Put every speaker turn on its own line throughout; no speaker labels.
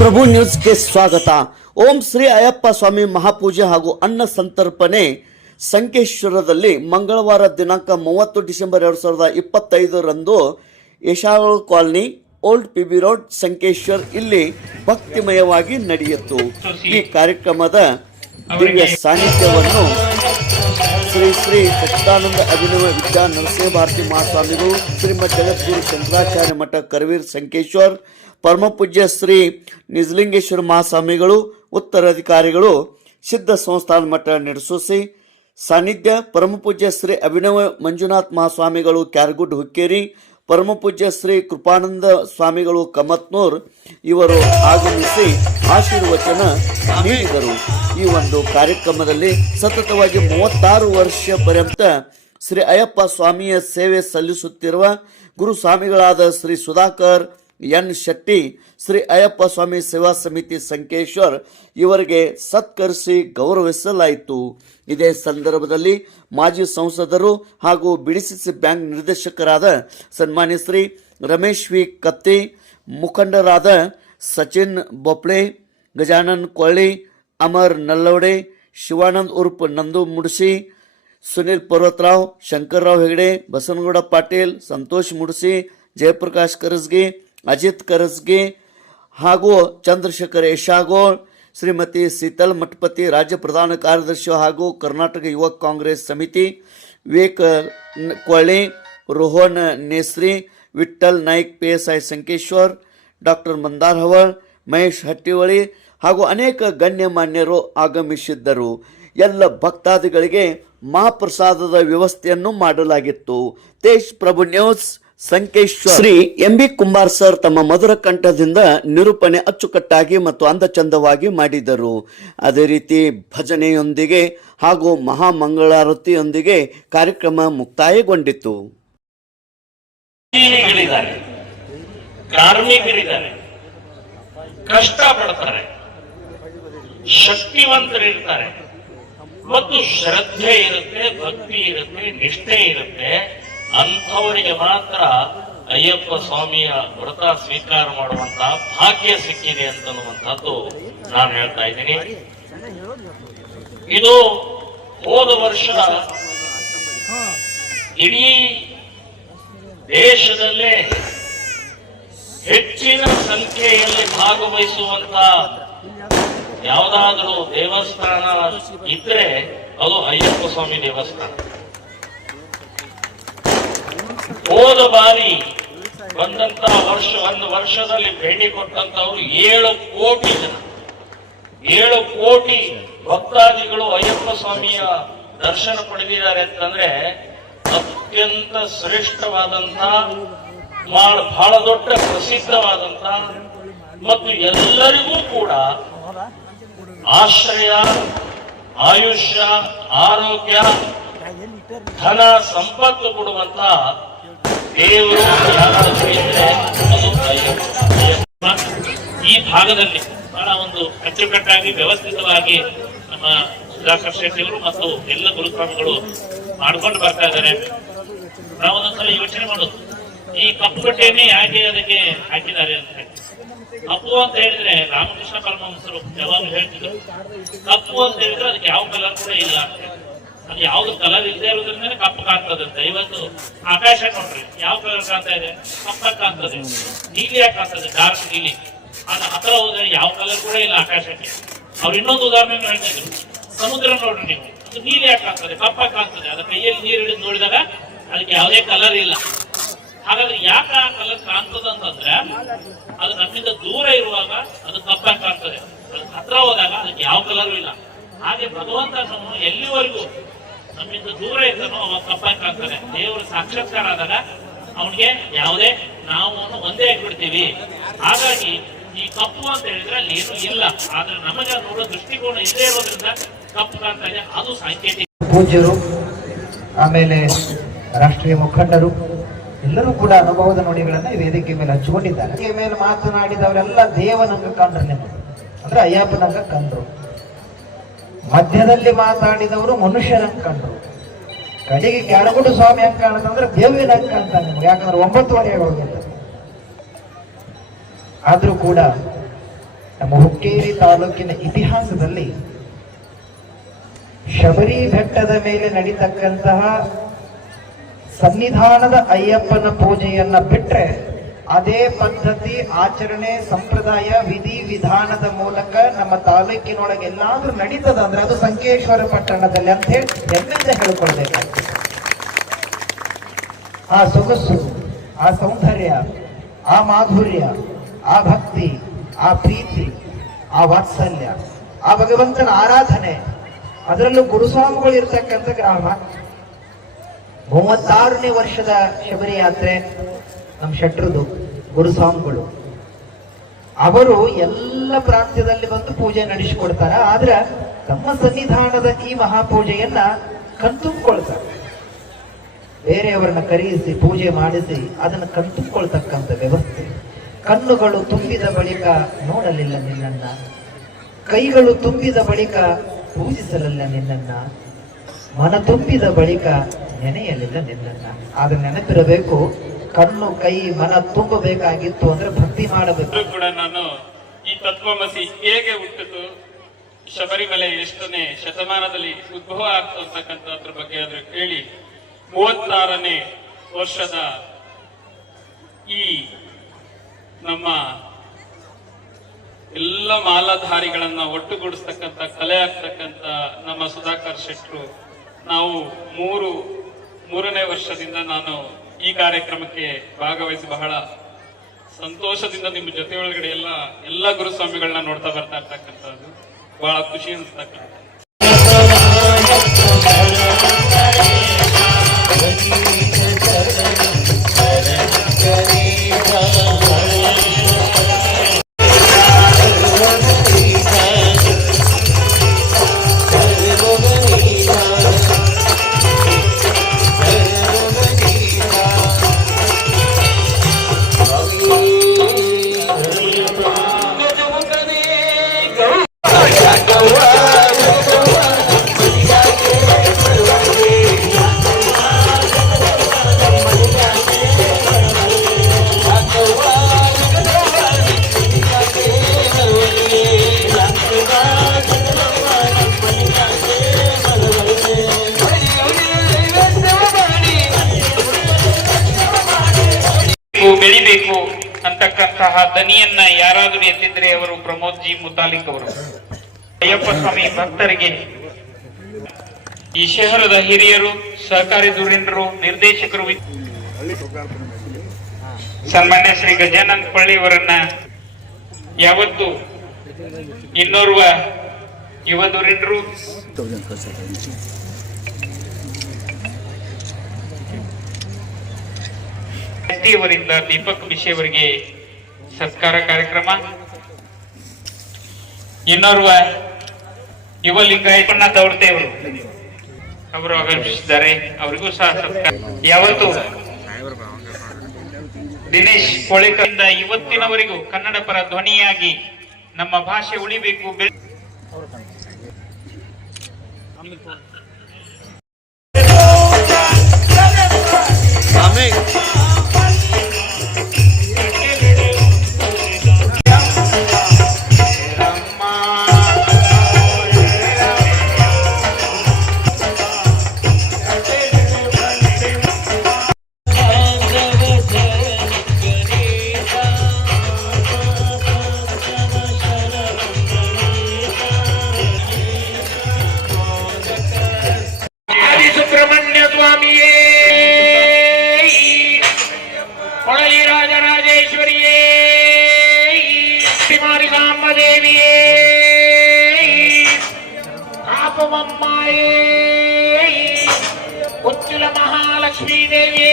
ಪ್ರಭು ನ್ಯೂಸ್ಗೆ ಸ್ವಾಗತ. ಓಂ ಶ್ರೀ ಅಯ್ಯಪ್ಪ ಸ್ವಾಮಿ ಮಹಾಪೂಜೆ ಹಾಗೂ ಅನ್ನ ಸಂತರ್ಪಣೆ ಸಂಕೇಶ್ವರದಲ್ಲಿ ಮಂಗಳವಾರ ದಿನಾಂಕ ಮೂವತ್ತು ಡಿಸೆಂಬರ್ ಎರಡು ಸಾವಿರದ ಇಪ್ಪತ್ತೈದರಂದು Yashavala colony, old PB road, Sankeshwar ಇಲ್ಲಿ ಭಕ್ತಿಮಯವಾಗಿ ನಡೆಯಿತು. ಈ ಕಾರ್ಯಕ್ರಮದ ದಿವ್ಯ ಸಾನ್ನಿಧ್ಯವನ್ನು ಶ್ರೀ ಶ್ರೀ ಸಚ್ಚಿದಾನಂದ ಅಭಿನವ ವಿದ್ಯಾ ನರಸಿಂಹ ಭಾರತಿ ಮಹಾಸ್ವಾಮಿಗಳು ಶ್ರೀಮದ್ ಜಗದ್ಗುರು ಶಂಕರಾಚಾರ್ಯ ಮಠ ಕರವೀರ್ ಸಂಕೇಶ್ವರ್ ಪರಮಪೂಜ್ಯ ಶ್ರೀ ನಿಜಲಿಂಗೇಶ್ವರ ಮಹಾಸ್ವಾಮಿಗಳು, ಉತ್ತರಾಧಿಕಾರಿಗಳು, ಸಿದ್ಧ ಸಂಸ್ಥಾನ ಮಠ ನಡೆಸೋಸಿ, ಸಾನ್ನಿಧ್ಯ ಪರಮಪೂಜ್ಯ ಶ್ರೀ ಅಭಿನವ ಮಂಜುನಾಥ್ ಮಹಾಸ್ವಾಮಿಗಳು, ಕ್ಯಾರ್ಗುಡ್ ಹುಕ್ಕೇರಿ ಪರಮಪೂಜ್ಯ ಶ್ರೀ ಕೃಪಾನಂದ ಸ್ವಾಮಿಗಳು ಕಮತ್ನೂರ್ ಇವರು ಆಗಮಿಸಿ ಆಶೀರ್ವಚನ ನೀಡಿದರು. ಈ ಒಂದು ಕಾರ್ಯಕ್ರಮದಲ್ಲಿ ಸತತವಾಗಿ ಮೂವತ್ತಾರು ವರ್ಷ ಪರ್ಯಂತ ಶ್ರೀ ಅಯ್ಯಪ್ಪ ಸ್ವಾಮಿಯ ಸೇವೆ ಸಲ್ಲಿಸುತ್ತಿರುವ ಗುರು ಸ್ವಾಮಿಗಳಾದ ಶ್ರೀ ಸುಧಾಕರ್ ಎನ್ ಶೆಟ್ಟಿ, ಶ್ರೀ ಅಯ್ಯಪ್ಪ ಸ್ವಾಮಿ ಸೇವಾ ಸಮಿತಿ ಸಂಕೇಶ್ವರ್ ಇವರಿಗೆ ಸತ್ಕರಿಸಿ ಗೌರವಿಸಲಾಯಿತು. ಇದೇ ಸಂದರ್ಭದಲ್ಲಿ ಮಾಜಿ ಸಂಸದರು ಹಾಗೂ ಬಿಡಿಸಿಸಿ ಬ್ಯಾಂಕ್ ನಿರ್ದೇಶಕರಾದ ಸನ್ಮಾನ್ಯ ಶ್ರೀ ರಮೇಶ್ ವಿ. ಕತ್ತಿ, ಮುಖಂಡರಾದ ಸಚಿನ್ ಬೊಪ್ಳೆ ಗಜಾನನ್ ಕೊಳ್ಳಿ, ಅಮರ್ ನಲ್ಲವಡೆ ಶಿವಾನಂದ್ ಉರ್ಪ್ ನಂದು ಮುಡ್ಸಿ, ಸುನಿಲ್ ಪರ್ವತರಾವ್, ಶಂಕರ್ರಾವ್ ಹೆಗಡೆ ಬಸವನಗೌಡ ಪಾಟೀಲ್, ಸಂತೋಷ್ ಮುಡ್ಸಿ, ಜಯಪ್ರಕಾಶ್ ಕರಸ್ಗಿ ಅಜಿತ್ ಕರಸ್ಗಿ ಹಾಗೂ ಚಂದ್ರಶೇಖರ್ ಯಶಾಗೋಳ್ ಶ್ರೀಮತಿ ಸೀತಲ್ ಮಠಪತಿ, ರಾಜ್ಯ ಪ್ರಧಾನ ಕಾರ್ಯದರ್ಶಿ ಹಾಗೂ ಕರ್ನಾಟಕ ಯುವ ಕಾಂಗ್ರೆಸ್ ಸಮಿತಿ, Vivek Kolli Rohan Nesari, Vitthal Naik P S I Sankeshwar, doctor Mandar Haval, Mahesh Hattiwali ಹಾಗೂ ಅನೇಕ ಗಣ್ಯಮಾನ್ಯರು ಆಗಮಿಸಿದ್ದರು. ಎಲ್ಲ ಭಕ್ತಾದಿಗಳಿಗೆ ಮಹಾಪ್ರಸಾದದ ವ್ಯವಸ್ಥೆಯನ್ನು ಮಾಡಲಾಗಿತ್ತು. Tej Prabhu news Sankeshwar. Shri M B Kumar sir ತಮ್ಮ ಮಧುರ ಕಂಠದಿಂದ ನಿರೂಪಣೆ ಅಚ್ಚುಕಟ್ಟಾಗಿ ಮತ್ತು ಅಂದಚಂದವಾಗಿ ಮಾಡಿದರು. ಅದೇ ರೀತಿ ಭಜನೆಯೊಂದಿಗೆ ಹಾಗೂ ಮಹಾಮಂಗಳಾರತಿಯೊಂದಿಗೆ ಕಾರ್ಯಕ್ರಮ ಮುಕ್ತಾಯಗೊಂಡಿತು.
ಕಾರ್ಮಿಕರಿದ್ದಾರೆ. ಕಷ್ಟ ಪಡ್ತಾರೆ ಶಕ್ತಿವಂತರಿರ್ತಾರೆ. ಮತ್ತು ಶ್ರದ್ಧೆ ಇರುತ್ತೆ ಭಕ್ತಿ ಇರುತ್ತೆ ನಿಷ್ಠೆ ಇರುತ್ತೆ. ಅಂಥವರಿಗೆ ಮಾತ್ರ ಅಯ್ಯಪ್ಪ ಸ್ವಾಮಿಯ ವ್ರತ ಸ್ವೀಕಾರ ಮಾಡುವಂತಹ ಭಾಗ್ಯ ಸಿಕ್ಕಿದೆ ಅಂತನ್ನುವಂಥದ್ದು ನಾನು ಹೇಳ್ತಾ ಇದ್ದೀನಿ. ಇದು ಹೋದ ವರ್ಷ ಇಡೀ ದೇಶದಲ್ಲೇ ಹೆಚ್ಚಿನ ಸಂಖ್ಯೆಯಲ್ಲಿ ಭಾಗವಹಿಸುವಂತ ಯಾವುದಾದ್ರೂ ದೇವಸ್ಥಾನ ಇದ್ರೆ ಅದು ಅಯ್ಯಪ್ಪ ಸ್ವಾಮಿ ದೇವಸ್ಥಾನ. ಹೋದ ಬಾರಿ ಬಂದಂತ ವರ್ಷ, ಒಂದು ವರ್ಷದಲ್ಲಿ ಭೇಟಿ ಕೊಟ್ಟಂತವ್ರು ಏಳು ಕೋಟಿ ಜನ. ಏಳು ಕೋಟಿ ಭಕ್ತಾದಿಗಳು ಅಯ್ಯಪ್ಪ ಸ್ವಾಮಿಯ ದರ್ಶನ ಪಡೆದಿದ್ದಾರೆ ಅಂತಂದ್ರೆ ಅತ್ಯಂತ ಶ್ರೇಷ್ಠವಾದಂತ ಬಹಳ ದೊಡ್ಡ ಪ್ರಸಿದ್ಧವಾದಂತ ಮತ್ತು ಎಲ್ಲರಿಗೂ ಕೂಡ ಆಶ್ರಯ, ಆಯುಷ್ಯ, ಆರೋಗ್ಯ, ಧನ, ಸಂಪತ್ತು ಕೊಡುವಂತ ಈ ಭಾಗದಲ್ಲಿ ಬಹಳ ಒಂದು ಅಚ್ಚುಕಟ್ಟಾಗಿ ವ್ಯವಸ್ಥಿತವಾಗಿ ನಮ್ಮ ಸುಧಾಕರ್ ಶೆಟ್ಟಿ ಅವರು ಮತ್ತು ಎಲ್ಲ ಗುರುಸ್ವಾಮಿಗಳು ಮಾಡ್ಕೊಂಡು ಬರ್ತಾ ಇದ್ದಾರೆ ನಾವು ಒಂದೊಂದ್ಸಲ ಯೋಚನೆ ಮಾಡೋದು, ಈ ಕಪ್ಪು ಬಟ್ಟೆಯನ್ನೇ ಯಾಕೆ ಅದಕ್ಕೆ ಹಾಕಿದ್ದಾರೆ ಅಂತ ಹೇಳಿ ಕಪ್ಪು ಅಂತ ಹೇಳಿದ್ರೆ ರಾಮಕೃಷ್ಣ ಪರಮಹಂಸರು ಯಾವಾಗ ಹೇಳ್ತಿದ್ರು, ಕಪ್ಪು ಅಂತ ಹೇಳಿದ್ರೆ ಅದಕ್ಕೆ ಯಾವ ಕಲರ್ ಕೂಡ ಇಲ್ಲ ಅಂತ. ಅದು ಯಾವ್ದು ಕಲರ್ ಇಲ್ಲದೆ ಇರೋದ್ರಿಂದ ಕಪ್ಪು ಕಾಣ್ತದಂತ ಇವತ್ತು ಆಕಾಶ ನೋಡ್ರಿ ಯಾವ ಕಲರ್ ಕಾಣ್ತಾ ಇದೆ? ಕಪ್ಪ ಕಾಣ್ತದೆ. ನೀಲಿ ಕಾಣ್ತದೆ? ಡಾರ್ಕ್ ನೀಲಿ. ಅದು ಹತ್ರ ಹೋದ್ರೆ ಯಾವ ಕಲರ್ ಕೂಡ ಇಲ್ಲ ಆಕಾಶಕ್ಕೆ. ಅವ್ರು ಇನ್ನೊಂದು ಉದಾಹರಣೆ ಹೇಳ್ತಾ ಇದ್ರು. ಸಮುದ್ರ ನೋಡ್ರಿ ನೀವು. ಅದು ನೀಲಿ ಕಾಣ್ತದೆ? ಕಪ್ಪಾಗಿ ಕಾಣ್ತದೆ. ಅದ ಕೈಯಲ್ಲಿ ನೀರು ಹಿಡಿದು ನೋಡಿದಾಗ ಅದಕ್ಕೆ ಯಾವುದೇ ಕಲರ್ ಇಲ್ಲ. ಹಾಗಾದ್ರೆ ಯಾಕೆ ಆ ಕಲರ್ ಕಾಣ್ತದ ಅಂತಂದ್ರೆ, ಅದು ನಮ್ಮಿಂದ ದೂರ ಇರುವಾಗ ಅದು ಕಪ್ಪ ಕಾಣ್ತದೆ. ಅದು ಹತ್ರ ಹೋದಾಗ ಅದಕ್ಕೆ ಯಾವ ಕಲರು ಇಲ್ಲ. ಹಾಗೆ ಭಗವಂತ ಎಲ್ಲಿವರೆಗೂ ನಮ್ಮಿಂದ ದೂರ ಇದ್ದಾನೋ, ಅವ ಕಪ್ಪಾಗಿ ಕಾಣ್ತಾನೆ ದೇವರು ಸಾಕ್ಷಾತ್ಕಾರ ಆದಾಗ ಅವನಿಗೆ ಯಾವುದೇ ನಾವು ಒಂದೇ ಆಗಿಬಿಡ್ತೀವಿ. ಹಾಗಾಗಿ ಈ ಕಪ್ಪು ಅಂತ ಹೇಳಿದ್ರೆ ಅಲ್ಲಿ ಏನು ಇಲ್ಲ. ಆದ್ರೆ ನಮಗೆ ನೋಡೋ ದೃಷ್ಟಿಕೋನ ಇಲ್ಲದೆ ಇರೋದ್ರಿಂದ ಕಪ್ಪು ಇದೆ ಅದು ಸಾಂಕೇತಿಕ.
ಪೂಜ್ಯರು, ಆಮೇಲೆ ರಾಷ್ಟ್ರೀಯ ಮುಖಂಡರು, ಎಲ್ಲರೂ ಕೂಡ ಅನುಭವದ ನುಡಿಗಳನ್ನ ವೇದಿಕೆ ಮೇಲೆ ಹಚ್ಚಿಕೊಂಡಿದ್ದಾರೆ ಮೇಲೆ ಮಾತನಾಡಿದವರೆಲ್ಲ ದೇವನಂಗ ಕಂಡ್ರು ನಿಮಗೆ ಅಂದ್ರೆ ಅಯ್ಯಪ್ಪನಂಗ ಕಂಡ್ರು. ಮಧ್ಯದಲ್ಲಿ ಮಾತಾಡಿದವರು ಮನುಷ್ಯರಂಗ ಕಂಡ್ರು. ಕಡೆಗೆ ಕೆಳಗುಡು ಸ್ವಾಮಿ ಅಂತ ಕಾಣುತ್ತಂದ್ರೆ ಬೇವಿನ ಕಾಣ್ತ ನಿಮ್ಗೆ. ಯಾಕಂದ್ರೆ ಒಂಬತ್ತುವರೆ ಹೋಗಿದ್ದ ಆದರೂ ಕೂಡ ನಮ್ಮ ಹುಕ್ಕೇರಿ ತಾಲೂಕಿನ ಇತಿಹಾಸದಲ್ಲಿ ಶಬರಿ ಬೆಟ್ಟದ ಮೇಲೆ ನಡೀತಕ್ಕಂತಹ ಸನ್ನಿಧಾನದ ಅಯ್ಯಪ್ಪನ ಪೂಜೆಯನ್ನ ಬಿಟ್ರೆ ಅದೇ ಪದ್ಧತಿ, ಆಚರಣೆ, ಸಂಪ್ರದಾಯ, ವಿಧಿ, ವಿಧಾನದ ಮೂಲಕ ನಮ್ಮ ತಾಲೂಕಿನೊಳಗೆ ಎಲ್ಲಾದ್ರೂ ನಡೀತದ ಅಂದ್ರೆ ಅದು ಸಂಕೇಶ್ವರ ಪಟ್ಟಣದಲ್ಲಿ ಅಂತ ಹೇಳಿ ಹೆಮ್ಮೆಯಿಂದ ಹೇಳ್ಕೊಳ್ಬೇಕಾಗ್ತದೆ. ಆ ಸೊಗಸ್ಸು ಆ ಸೌಂದರ್ಯ, ಆ ಮಾಧುರ್ಯ, ಆ ಭಕ್ತಿ, ಆ ಪ್ರೀತಿ, ಆ ವಾತ್ಸಲ್ಯ, ಆ ಭಗವಂತನ ಆರಾಧನೆ, ಅದರಲ್ಲೂ ಗುರುಸ್ವಾಮಿಗಳು ಇರ್ತಕ್ಕಂಥ ಗ್ರಾಮ. ಮೂವತ್ತಾರನೇ ವರ್ಷದ ಶಬರಿ ಯಾತ್ರೆ ನಮ್ಮ ಶೆಟ್ರದು. ಗುರುಸ್ವಾಮಿಗಳು ಅವರು ಎಲ್ಲ ಪ್ರಾಂತ್ಯದಲ್ಲಿ ಬಂದು ಪೂಜೆ ನಡೆಸಿಕೊಡ್ತಾರ, ಆದ್ರೆ ತಮ್ಮ ಸನ್ನಿಧಾನದ ಈ ಮಹಾಪೂಜೆಯನ್ನ ಕಣ್ತುಂಬಿಕೊಳ್ತಾರೆ. ಬೇರೆಯವರನ್ನ ಕರೆಯಿಸಿ, ಪೂಜೆ ಮಾಡಿಸಿ, ಅದನ್ನು ಕಣ್ತುಂಬಿಕೊಳ್ತಕ್ಕಂಥ ವ್ಯವಸ್ಥೆ. ಕಣ್ಣುಗಳು ತುಂಬಿದ ಬಳಿಕ ನೋಡಲಿಲ್ಲ ನಿನ್ನನ್ನ. ಕೈಗಳು ತುಂಬಿದ ಬಳಿಕ ಪೂಜಿಸಲಿಲ್ಲ ನಿನ್ನನ್ನ. ಮನ ತುಂಬಿದ ಬಳಿಕ ನೆನೆಯಲಿಲ್ಲ ನಿನ್ನನ್ನ. ಆದ್ರೆ ನೆನಪಿರಬೇಕು ಕಣ್ಣು, ಕೈ, ಮನ ತುಂಬಬೇಕಾಗಿತ್ತು ಅಂದ್ರೆ ಭಕ್ತಿ ಮಾಡಬೇಕು.
ಕೂಡ ನಾನು ಈ ತತ್ವಮಸಿ ಹೇಗೆ ಹುಟ್ಟಿತು, ಶಬರಿಮಲೆ ಎಷ್ಟನೇ ಶತಮಾನದಲ್ಲಿ ಉದ್ಭವ ಆಗ್ತಕ್ಕಂಥದ್ರ ಬಗ್ಗೆ ಆದ್ರೆ ಕೇಳಿ, ಮೂವತ್ತಾರನೇ ವರ್ಷದ ಈ ನಮ್ಮ ಎಲ್ಲ ಮಾಲಾಧಾರಿಗಳನ್ನ ಒಟ್ಟುಗೂಡಿಸ್ತಕ್ಕಂಥ, ಕಲೆ ಆಗ್ತಕ್ಕಂಥ ನಮ್ಮ ಸುಧಾಕರ್ ಶೆಟ್ರು, ನಾವು ಮೂರು, ಮೂರನೇ ವರ್ಷದಿಂದ ನಾನು ಈ ಕಾರ್ಯಕ್ರಮಕ್ಕೆ ಭಾಗವಹಿಸಿ ಬಹಳ ಸಂತೋಷದಿಂದ ನಿಮ್ಮ ಜೊತೆ ಒಳಗಡೆ ಎಲ್ಲ ಎಲ್ಲ ಗುರುಸ್ವಾಮಿಗಳನ್ನ ನೋಡ್ತಾ ಬರ್ತಾ ಇರ್ತಕ್ಕಂಥದ್ದು. ಬಹಳ ಖುಷಿ ಅನಿಸ್ತಕ್ಕಂಥ
ಅಂತಕ್ಕಂತಹ ದನಿಯನ್ನ ಯಾರಾದರೂ ಎತ್ತಿದ್ರೆ ಅವರು ಪ್ರಮೋದ್ ಜಿ ಮುತಾಲಿಕ್ ಅವರು. ಅಯ್ಯಪ್ಪ ಸ್ವಾಮಿ ಭಕ್ತರಿಗೆ, ಈ ಶಹರದ ಹಿರಿಯರು, ಸಹಕಾರಿ ಧುರೀಣರು, ನಿರ್ದೇಶಕರು ಸನ್ಮಾನ್ಯ ಶ್ರೀ ಗಜಾನಂದ ಪಳ್ಳಿ ಅವರನ್ನ ಯಾವತ್ತು ಇನ್ನೋರ್ವ ಯುವ ಧುರೀಣರು ಅವರಿಂದ ದೀಪಕ್ ಅವರಿಗೆ ಸತ್ಕಾರ ಕಾರ್ಯಕ್ರಮ. ಇನ್ನೋರ್ವ ಯುವ ಲಿಂಗಾಯತನ ದೌಡ್ದೇವರು ಅವರು ಆಗಮಿಸಿದ್ದಾರೆ. ಅವರಿಗೂ ಸಹ ಸತ್ಕಾರ. ಯಾವತ್ತು? ದಿನೇಶ್ ಕೋಳಿಕರಿಂದ ಇವತ್ತಿನವರೆಗೂ ಕನ್ನಡ ಪರ ಧ್ವನಿಯಾಗಿ ನಮ್ಮ ಭಾಷೆ ಉಳಿಬೇಕು. పాపమమ్మాయే. ఉచ్చుల
మహాలక్ష్మీదేవి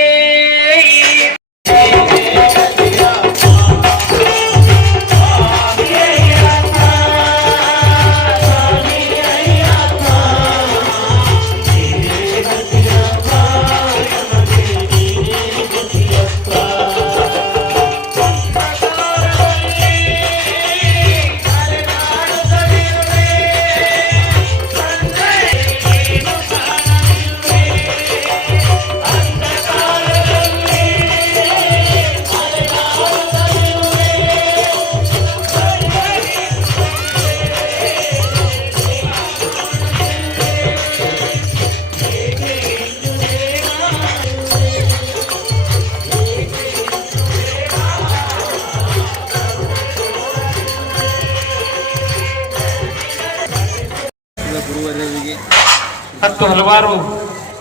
ಮತ್ತು ಹಲವಾರು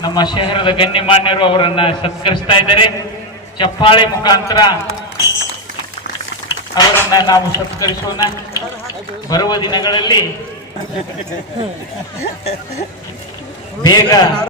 ನಮ್ಮ ಶಹರದ ಗಣ್ಯಮಾನ್ಯರು ಅವರನ್ನ ಸತ್ಕರಿಸ್ತಾ ಇದ್ದಾರೆ. ಚಪ್ಪಾಳೆ ಮುಖಾಂತರ ಅವರನ್ನ ನಾವು ಸತ್ಕರಿಸೋಣ. ಬರುವ ದಿನಗಳಲ್ಲಿ ಬೇಗ